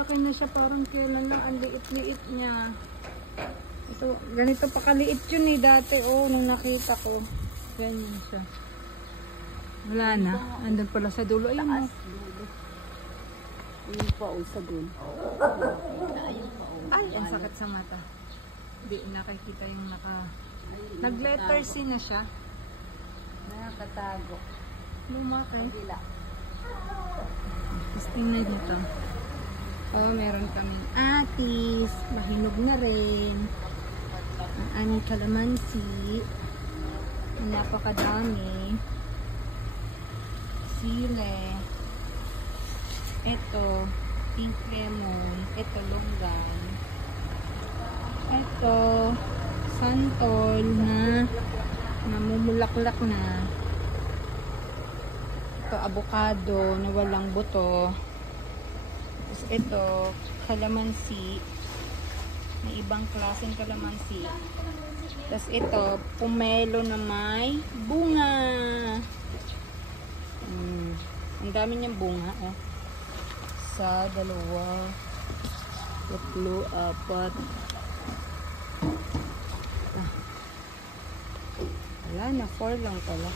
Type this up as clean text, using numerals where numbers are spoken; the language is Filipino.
malaki na siya, parang kailan lang, ang liit-liit niya. Ito, ganito pa kaliit yun eh dati, oh, nung nakita ko. Ganyan siya. Wala na, andun pala sa dulo. Ayun mo. Ayun pa, oh, sa dun. Ay, ang sakit sa mata. Hindi nakikita yung nag-letter C na siya. Nakakatago. Lumaki. Kabila. Tapos tingnan dito. Oh, meron kaming atis. Mahinog na rin. Ang aming kalamansi. Napakadami. Sile. Ito. Pink lemon. Ito, longgan. Ito. Santol na namumulaklak na. Ito, avocado na walang buto. Tapos ito, kalamansi. May ibang klaseng kalamansi. Tapos ito, pomelo na may bunga. Ang dami niyang bunga. Oh. Isa, dalawa, tatlo, apat. Wala na, 4 lang pala.